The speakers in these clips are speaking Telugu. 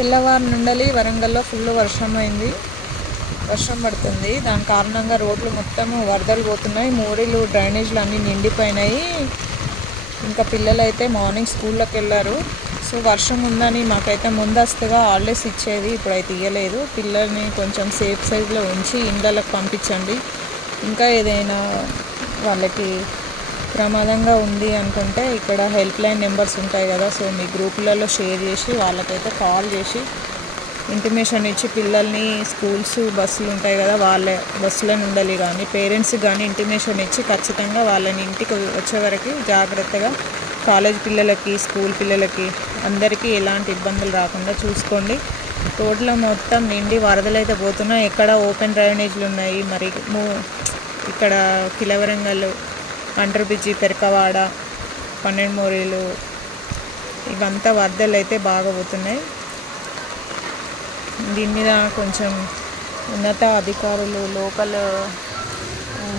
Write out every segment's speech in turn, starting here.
తెల్లవారు నుండి వరంగల్లో ఫుల్ వర్షం పడుతుంది. దాని కారణంగా రోడ్లు మొత్తము వరదలు పోతున్నాయి. మోరీలు డ్రైనేజ్లు అన్నీ నిండిపోయినాయి. ఇంకా పిల్లలు అయితే మార్నింగ్ స్కూల్లోకి వెళ్ళారు. సో వర్షం ఉందని మాకైతే ముందస్తుగా హాలిడేస్ ఇచ్చేది, ఇప్పుడైతే ఇవ్వలేదు. పిల్లల్ని కొంచెం సేఫ్ సైడ్లో ఉంచి ఇండ్లకు పంపించండి. ఇంకా ఏదైనా వాళ్ళకి ప్రమాదంగా ఉంది అనుకుంటే ఇక్కడ హెల్ప్ లైన్ నెంబర్స్ ఉంటాయి కదా, సో మీ గ్రూపులలో షేర్ చేసి వాళ్ళకైతే కాల్ చేసి ఇంటిమేషన్ ఇచ్చి పిల్లల్ని స్కూల్స్ బస్సులు ఉంటాయి కదా, వాళ్ళ బస్సులో ఉండాలి కానీ పేరెంట్స్కి కానీ ఇంటిమేషన్ ఇచ్చి ఖచ్చితంగా వాళ్ళని ఇంటికి వచ్చే వరకు జాగ్రత్తగా కాలేజ్ పిల్లలకి స్కూల్ పిల్లలకి అందరికీ ఎలాంటి ఇబ్బందులు రాకుండా చూసుకోండి. రోడ్లో మొత్తం నిండి వరదలు అయితే పోతున్నాయి. ఎక్కడ ఓపెన్ డ్రైనేజ్లు ఉన్నాయి. మరి ఇక్కడ కిలవరంగల్, అండర్ బ్రిడ్జి, పెరకవాడ, 12 మోరీలు ఇవంతా వరదలు అయితే బాగా పోతున్నాయి. దీని మీద కొంచెం ఉన్నత అధికారులు, లోకల్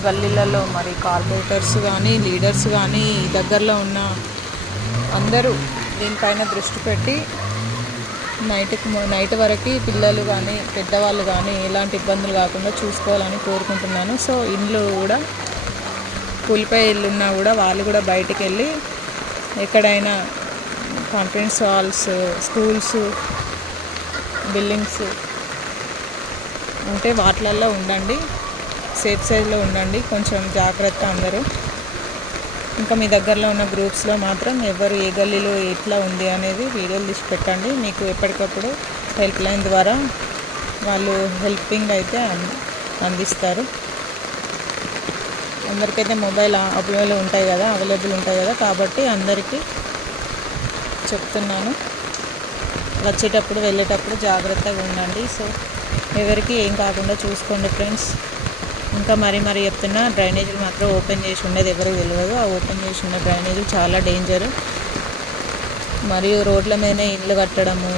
గల్లీలలో మరి కార్పొరేటర్స్ కానీ లీడర్స్ కానీ దగ్గరలో ఉన్న అందరూ దీనిపైన దృష్టి పెట్టి నైట్ వరకు పిల్లలు కానీ పెద్దవాళ్ళు కానీ ఎలాంటి ఇబ్బందులు కాకుండా చూసుకోవాలని కోరుకుంటున్నాను. సో ఇండ్లు కూడా కూలిపోయి ఇల్లున్నా కూడా వాళ్ళు కూడా బయటికి వెళ్ళి ఎక్కడైనా కాన్ఫరెన్స్ హాల్స్, స్కూల్స్, బిల్డింగ్స్ ఉంటే వాటిలలో ఉండండి, సేఫ్ సైడ్లో ఉండండి, కొంచెం జాగ్రత్త అందరూ. ఇంకా మీ దగ్గరలో ఉన్న గ్రూప్స్లో మాత్రం ఎవరు ఏ గల్లీలో ఎట్లా ఉంది అనేది వీడియోలు తీసి పెట్టండి. మీకు ఎప్పటికప్పుడు హెల్ప్ లైన్ ద్వారా వాళ్ళు హెల్పింగ్ అయితే అందిస్తారు. అందరికైతే మొబైల్ అవైలబుల్ ఉంటాయి కదా, కాబట్టి అందరికీ చెప్తున్నాను, వచ్చేటప్పుడు వెళ్ళేటప్పుడు జాగ్రత్తగా ఉండండి. సో ఎవరికి ఏం కాకుండా చూసుకోండి ఫ్రెండ్స్. ఇంకా మరీ చెప్తున్నా, డ్రైనేజీలు మాత్రం ఓపెన్ చేసి ఉండేది ఎవరికి తెలియదు. ఆ ఓపెన్ చేసి ఉన్న డ్రైనేజీలు చాలా డేంజరు. మరియు రోడ్ల మీదనే ఇల్లు కట్టడము,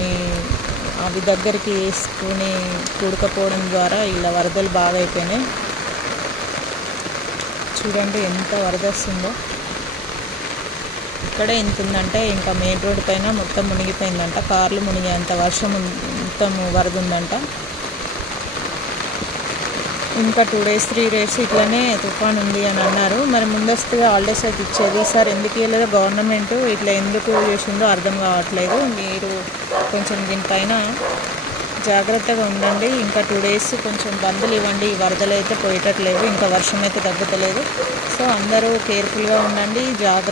అవి దగ్గరికి వేసుకుని కూడకపోవడం ద్వారా ఇలా వరదలు బాగా అయిపోయినాయి. చూడండి ఎంత వరద వస్తుందో. ఇక్కడే ఎంత ఉందంటే ఇంకా మెయిన్ రోడ్ పైన మొత్తం మునిగిపోయిందంట, కార్లు మునిగేంత వర్షం మొత్తం వరద ఉందంట. ఇంకా 2 days 3 days ఇట్లనే తుఫాన్ ఉంది అని అన్నారు. మరి ముందస్తుగా హాలిడేస్ అయితే ఇచ్చేది, సార్ ఎందుకు ఇవ్వలేదో గవర్నమెంట్ ఇట్లా ఎందుకు చేసిందో అర్థం కావట్లేదు. మీరు కొంచెం దీనిపైన జాగ్రత్తగా ఉండండి. ఇంకా 2 days కొంచెం బందులు ఇవ్వండి. ఈ వరదలు అయితే పోయేటట్లేదు, ఇంకా వర్షం అయితే తగ్గుతలేదు. సో అందరూ కేర్ఫుల్గా ఉండండి, జాగ్రత్త.